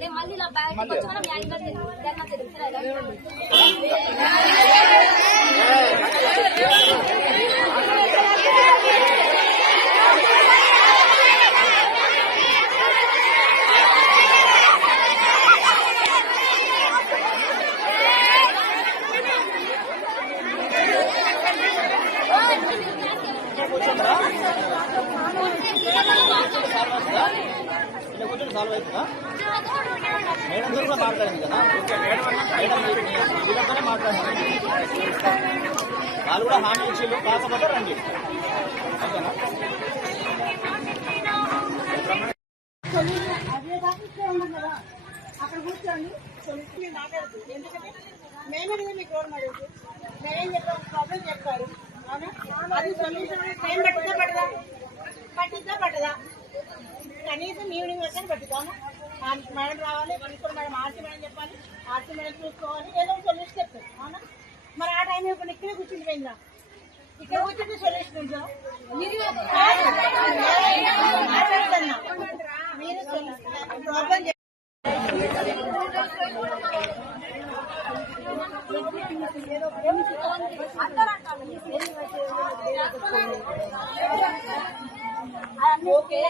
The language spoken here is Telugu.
అదే మళ్ళీ ఇలా బ్యాగ్ వచ్చి మనం న్యాయంగా తెలుగుతారా సాల్వ్ అవుతుందా మేడంతో కూడా మాట్లాడింది కదా మేడం వీళ్ళతోనే మాట్లాడింది వాళ్ళు కూడా హామీ ఇచ్చిండు కాకపోతే రండి ఓకేనా అక్కడ కూర్చోండి మాట్లాడుతుంది ఎందుకంటే మేమే మీకు రోడ్ మోడల్స్ మేమేం చెప్పాము ప్రాబ్లం చెప్తారు అవునా అది సొల్యూషన్ టైం పట్టిద్దా పట్టదా కనీసం ఈవినింగ్ వచ్చాను పట్టుకోము మేడం రావాలి ఇప్పుడు మేడం ఆర్సీ మేడం చెప్పాలి ఆర్సీ మేడం చూసుకోవాలి ఏదో ఒక సొల్యూషన్ చెప్తారు అవునా మరి ఆ టైం ఇప్పుడు ఇక్కడే కూర్చుండిపోయిందా ఇక్కడ కూర్చుంటే సొల్యూషన్ ఉందా మీరు ప్రాబ్లం ఓకే